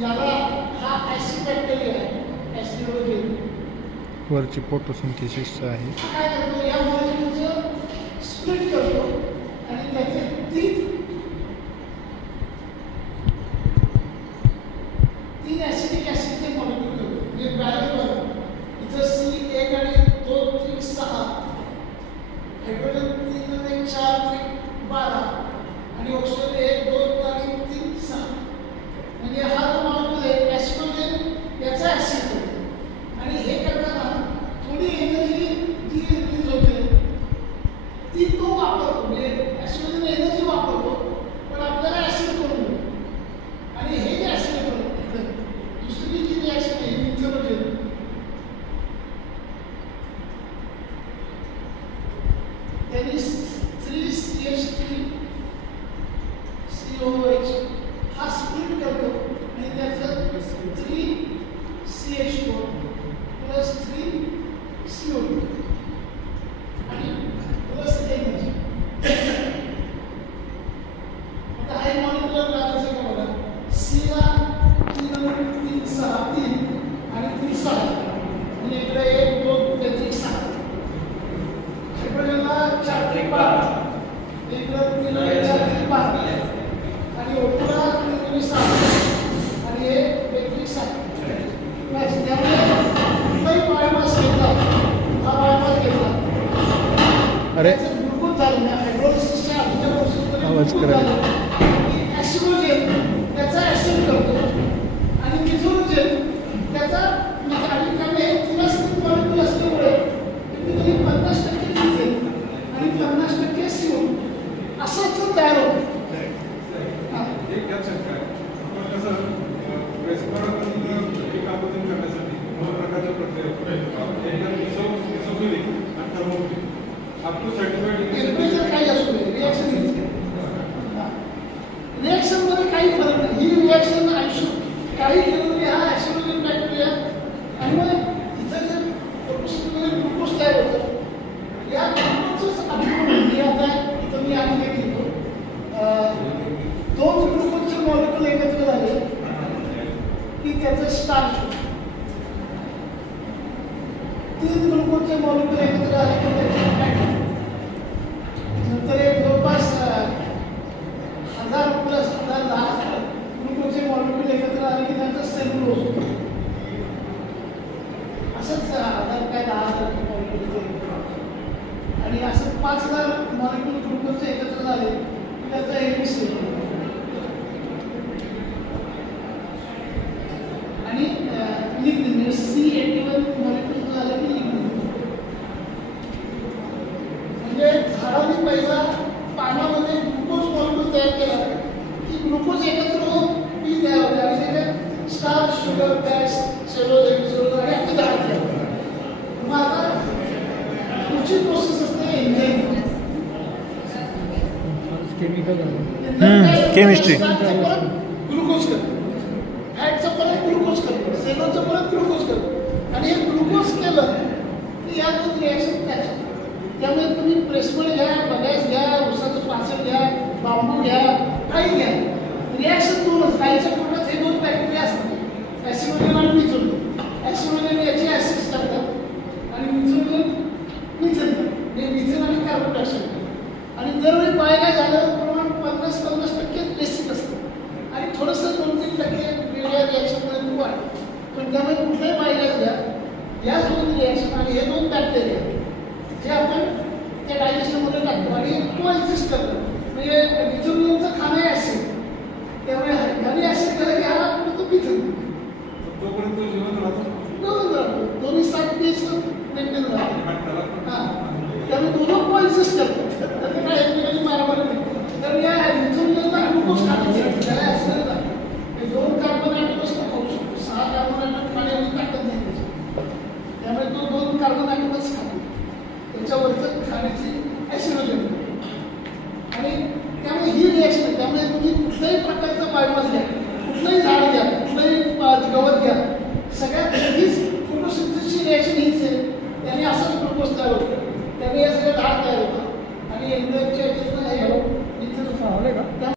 याला हा acid bacteria आहे, ॲसिडोजेन. वरची फोटोसिंथेसिस आहे. काय करतो, या मॉलिक्यूलचं स्प्लिट करतो आणि त्याचे तीन ॲसिडिक ॲसिडचे मॉलिक्यूल करतो. म्हणजे बॅलन्स इथं C1 आणि 2 3 6, हायड्रोजन 3 आणि 4 3 12 आणि ऑक्सिजन 1 2 आणि 3 6. म्हणजे हा जो मॉलिक्यूल आहे ॲसिडोजेन याचा ॲसिड करतो आणि हे करताना थोडी एनर्जी जी रिलीज होते ती तो वापरतो. म्हणजे ॲसिडोजेन एनर्जी वापरतो पण आपल्याला ॲसिड करून देतो. आणि हे जे ॲसिड करतो दुसरी जी रिॲक्शन आहे मिथेनोजेन, त्यांनी 3CH3 COOH हा स्प्लिट करतो आणि त्याचं 3CH4 प्लस 3CO2 आणि प्लस एनर्जी. आता हा मॉलिक्युलर बॅलन्स आहे का बघा. C ला 3 6 3 आणि 3 6 म्हणजे इकडे 1 2 3 6. हायड्रोजनला 4 3 12 इकडे 3 4 3 12 आणि ओटूला 3 6 आणि हे 3 7. बस त्यामुळे कुठलाही बायोमास घेतला, हा बायोमास घेतला अरे ग्लुकोज झालं ना, हायड्रोलिसिसच्या आधीच्या प्रोसेसमध्ये आवाज करायला ॲसिडोजेन त्याचा ॲसिड करतो आणि मिथेनोजेन त्याचा आणि त्यामुळे हे 3 मॉलिक्यूल असल्यामुळे कधी 50% मिथेन आणि 50% CO2 असंच तयार होतं. टेम्परेचर काही असू दे, रिॲक्शन मध्ये काही फरक नाही. ही रिॲक्शन काही केलं हा ॲसिडोजेन बॅक्टेरिया आणि मग इथं जे फोटोसिंथेसिसमध्ये ग्लुकोज तयार होतं या ग्लुकोजच अभिक्रिया हे आता इथं मी आधी एक लिहितो. 2 ग्लुकोजचे मॉलिक्यूल एकत्र झाले की त्याचं स्टार्च होतं. 3 ग्लुकोजचे मॉलिक्यूल एकत्र झाले की त्याचे फॅट. नंतर एक जवळपास 1000 प्लस 10,000 ग्लुकोजचे मॉलिक्यूल एकत्र आले की त्यांचा सेल्युलोज होतो. असंच 1000 काय 10,000 मॉलिक्यूल आणि असं 5000 मॉलिक्यूल ग्लुकोजचे एकत्र झाले की त्याचा एबीसी होतो. आणि लिग्निन म्हणजे C81 मॉलिक्यूल झालं की लिग्निन. म्हणजे झाडाने पहिला पाण्यामध्ये ग्लुकोज मॉलिक्यूल तयार केला की ग्लुकोज एकत्र होऊन पी तयार होते आणि त्याच्यात starch sugar fats cellulose episode आणि आपली झाड तयार होते. मग आता पुढची प्रोसेस असते एन्झाईम केमिस्ट्री. ग्लुकोज करतो, फॅटचं परत ग्लुकोज करतो, सेल्युलोजचं परत ग्लुकोज करतो आणि हे ग्लुकोज केलं की या 2 रिॲक्शन तयार होतात. त्यामुळे तुम्ही प्रेसमळ घ्या, बगायस घ्या, उसाचं पाचक घ्या, बांबू घ्या, काही घ्या, रिॲक्शन 2च. काहीच्या पोटात हे 2 बॅक्टेरिया असतात, ॲसिडोजेन आणि मिथेनोजेन. ॲसिडोजेन याचे ॲसिड्स करतात आणि मिथेनोजेन मिथेन हे मिथेन आणि कार्बन डायऑक्साईड. आणि दरवेळी बायोगॅस झालं प्रमाण 50% बेसिक असतं आणि थोडंसं 2-3% वेगळ्या रिॲक्शनमध्ये वाढतं. पण त्यामुळे कुठलाही बायोगॅस घ्या, या 2 रिॲक्शन आणि हे 2 बॅक्टेरिया जे आपण त्या डायजेशनमध्ये टाकतो आणि तो एक्झिस्ट करतो. म्हणजे मिथेनोजेनचं खाणं आहे ॲसिड, त्यामुळे घरी ॲसिड केलं की हा तो मिथेन दोन्ही साईड पीएच मेंटेन राहतो. हां, त्यामुळे दोन को एक्झिस्ट करतो. त्याचं काय एकमेकांची मारामारी नाही. तर या मिथेनोजेनला ग्लुकोज खाण्याचे त्याला ॲसिड लागतं. 2 कार्बन ॲटमच खाऊ शकतो, 6 कार्बन ॲटम खाण्याची ताकद नाही त्याची. त्यामुळे तो 2 कार्बन ॲटमच खातो. त्याच्यावरचं खाण्याची ॲसिडोजेन आणि त्यामुळे ही रिॲक्शन आहे. त्यामुळे तुम्ही कुठल्याही प्रकारचा बायोमास घ्या, कुठलंही झाड घ्या, कुठलंही गवत घ्या, सगळ्यात हीच फोटोसिंथेसिसची रिॲक्शन हीच आहे. त्याने असंच ग्लुकोज तयार होतं, त्याने हे सगळं झाड तयार होतं आणि एन्झाईमच्या ह्याच्यातून हे इथं का